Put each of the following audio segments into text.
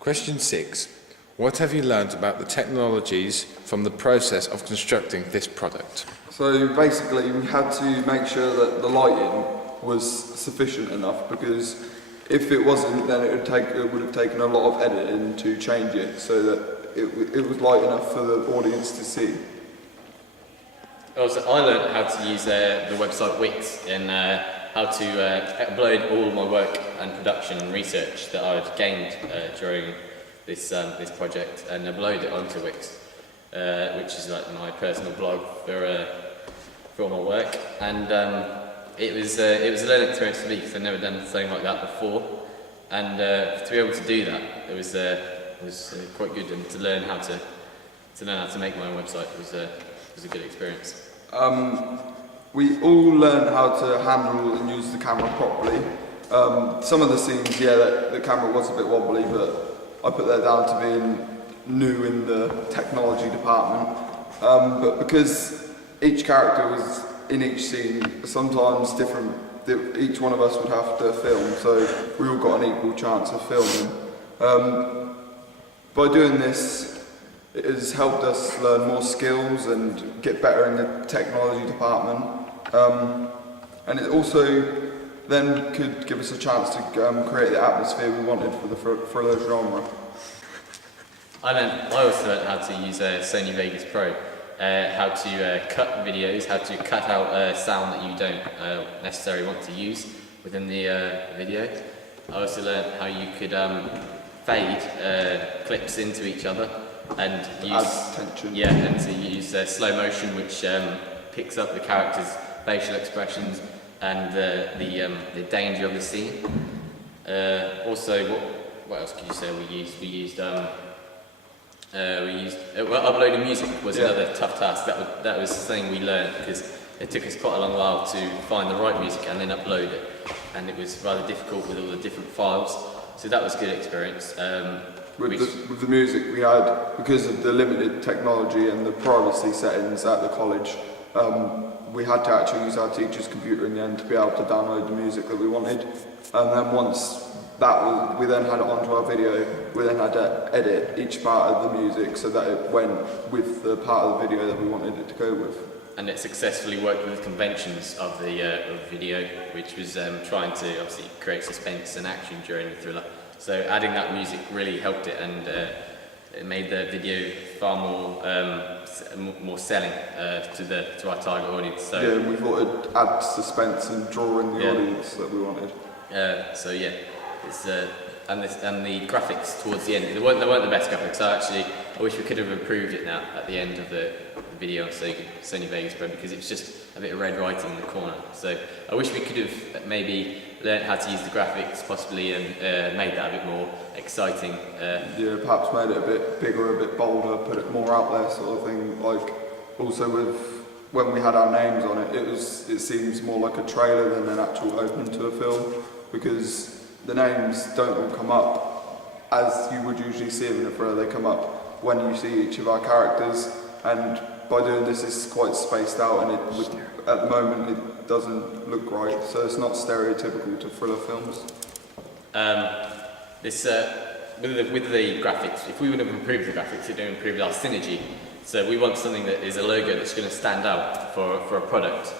Question 6. What have you learned about the technologies from the process of constructing this product? So basically we had to make sure that the lighting was sufficient enough, because if it wasn't, then it would have taken a lot of editing to change it so that it was light enough for the audience to see. Also, I learned how to use the website Wix and how to upload all my work and production and research that I'd gained during this project and upload it onto Wix, which is like my personal blog for all my work. And it was a learning experience for me because I'd never done something like that before, and to be able to do that, it was quite good, and to learn how to make my own website was a good experience. We all learned how to handle and use the camera properly. Some of the scenes, the camera was a bit wobbly, but I put that down to being new in the technology department. But because each character was in each scene, sometimes different, each one of us would have to film, so we all got an equal chance of filming. By doing this, it has helped us learn more skills and get better in the technology department. And it also then could give us a chance to create the atmosphere we wanted for the thriller genre. I also learned how to use Sony Vegas Pro, how to cut videos, how to cut out sound that you don't necessarily want to use within the video. I also learned how you could fade clips into each other and use tension. Yeah, and to use slow motion, which picks up the characters' facial expressions and the danger of the scene. Also, what else could you say we used? Uploading music was another tough task. That was something we learned because it took us quite a long while to find the right music and then upload it, and it was rather difficult with all the different files. So that was a good experience. With the music we had, because of the limited technology and the privacy settings at the college, we had to actually use our teacher's computer in the end to be able to download the music that we wanted. And then once we then had it onto our video, we then had to edit each part of the music so that it went with the part of the video that we wanted it to go with. And it successfully worked with the conventions of the video, which was trying to obviously create suspense and action during the thriller. So adding that music really helped it, and it made the video far more selling to our target audience. So yeah, we thought it'd add suspense and draw in the audience that we wanted. It's and the graphics towards the end, they weren't the best graphics. I wish we could have improved it now at the end of the video on Sony Vegas Pro, because it's just a bit of red writing in the corner. So I wish we could have maybe learned how to use the graphics possibly and made that a bit more exciting. Perhaps made it a bit bigger, a bit bolder, put it more out there, sort of thing. Like also when we had our names on it, it seems more like a trailer than an actual opening to a film, because the names don't all come up as you would usually see them in a thriller. They come up when you see each of our characters, and by doing this it's quite spaced out, and at the moment it doesn't look right, so it's not stereotypical to thriller films. With the graphics, if we would have improved the graphics, it would have improved our synergy. So we want something that is a logo that's going to stand out for a product,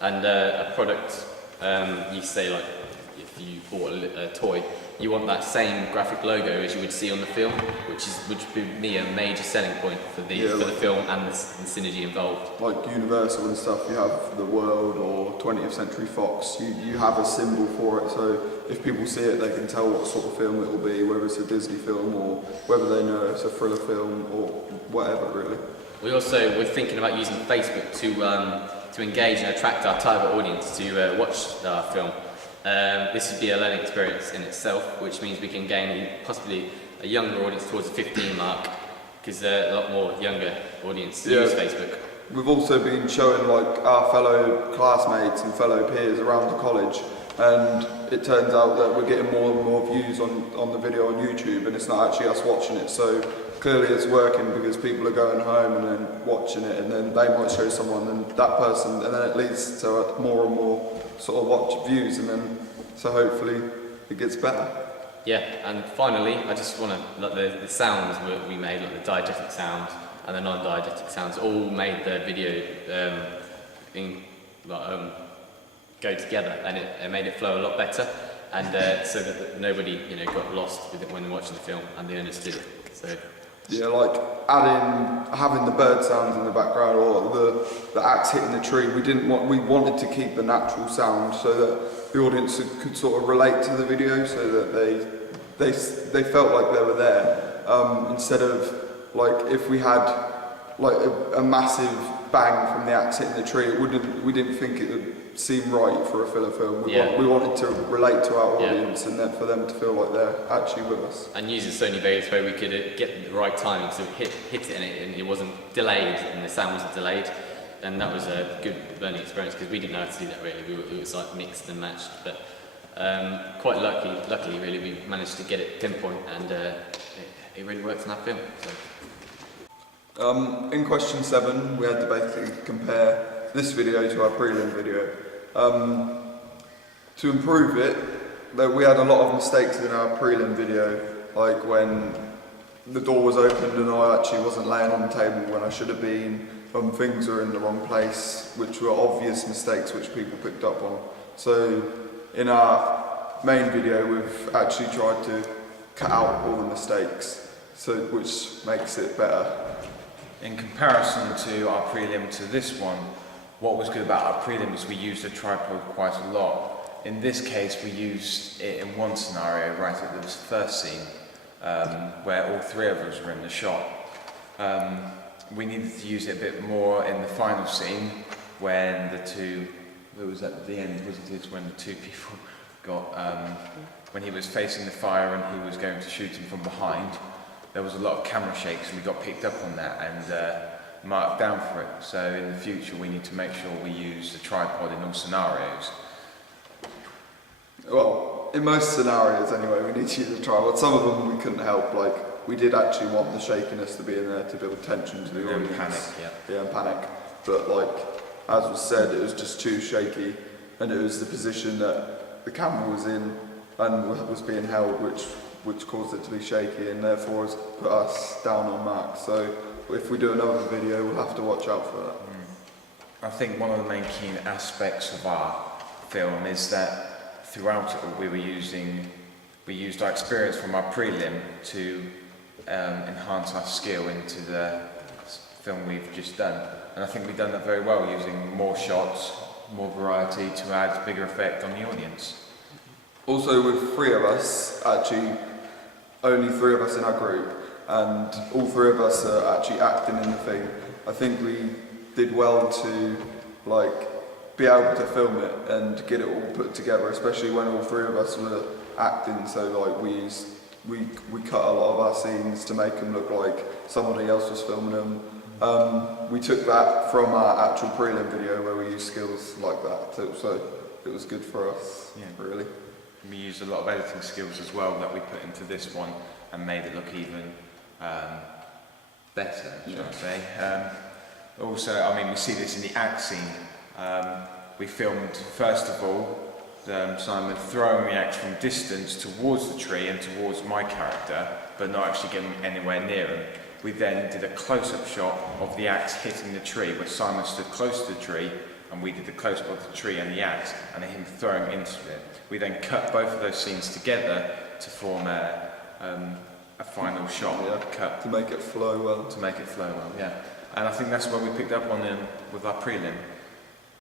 and a product, you say, like if you bought a toy, you want that same graphic logo as you would see on the film, which would be me a major selling point for the film and the synergy involved. Like Universal and stuff, you have the World or 20th Century Fox, you have a symbol for it, so if people see it they can tell what sort of film it will be, whether it's a Disney film or whether they know it's a thriller film or whatever really. We also were thinking about using Facebook to engage and attract our target audience to watch our film. This would be a learning experience in itself, which means we can gain possibly a younger audience towards the 15 mark, because there are a lot more younger audience use Facebook. We've also been showing like our fellow classmates and fellow peers around the college, and it turns out that we're getting more and more views on the video on YouTube, and it's not actually us watching it, so clearly it's working because people are going home and then watching it, and then they might show someone, and that person, and then it leads to more and more sort of watch views, and then so hopefully it gets better. Yeah, and finally, I just want to, like the sounds that we made, like the diegetic sounds and the non-diegetic sounds, all made the video go together, and it made it flow a lot better, and so that nobody, got lost with it when watching the film, and they understood it. So Yeah, like having the bird sounds in the background or the axe hitting the tree. We wanted to keep the natural sound so that the audience could sort of relate to the video, so that they felt like they were there. Instead of like if we had like a massive bang from the axe hitting the tree, we didn't think it would seem right for a filler film. We wanted to relate to our audience and then for them to feel like they're actually with us. And use the Sony Vegas where we could get the right timing, so hit it and it wasn't delayed and the sound wasn't delayed, and that was a good learning experience because we didn't know how to do that really. It was like mixed and matched, but quite luckily really we managed to get it pinpoint, and it really worked in our film. So. In question 7, we had to basically compare this video to our prelim video. To improve it, we had a lot of mistakes in our prelim video, like when the door was opened and I actually wasn't laying on the table when I should have been, things were in the wrong place, which were obvious mistakes which people picked up on. So in our main video, we've actually tried to cut out all the mistakes, which makes it better. In comparison to our prelim to this one, what was good about our prelim is we used a tripod quite a lot. In this case, we used it in one scenario right at the first scene, where all three of us were in the shot. We needed to use it a bit more in the final scene when it was at the end, wasn't it, when the two people got, when he was facing the fire and he was going to shoot him from behind. There was a lot of camera shakes and we got picked up on that and marked down for it. So in the future we need to make sure we use the tripod in all scenarios. Well, in most scenarios anyway, we need to use a tripod. Some of them we couldn't help, like we did actually want the shakiness to be in there to build tension to the audience. And panic, yeah, and panic. But like, as was said, it was just too shaky, and it was the position that the camera was in and was being held, which caused it to be shaky, and therefore has put us down on marks. So if we do another video, we'll have to watch out for that. I think one of the main key aspects of our film is that throughout it we used our experience from our prelim to enhance our skill into the film we've just done. And I think we've done that very well, using more shots, more variety to add bigger effect on the audience. Also, with 3 of us, actually only 3 of us in our group, and all 3 of us are actually acting in the thing. I think we did well to be able to film it and get it all put together, especially when all 3 of us were acting. So we cut a lot of our scenes to make them look like somebody else was filming them. We took that from our actual prelim video where we used skills like that, so it was good for us, really. We used a lot of editing skills as well that we put into this one and made it look even better, shall I say. Also, I mean, we see this in the act scene. We filmed, first of all, Simon throwing the axe from distance towards the tree and towards my character, but not actually getting anywhere near him. We then did a close-up shot of the axe hitting the tree, where Simon stood close to the tree, and we did the close-up of the tree and the axe, and him throwing into it. We then cut both of those scenes together to form a final shot, cut. To make it flow well. To make it flow well, yeah. And I think that's what we picked up on with our prelim.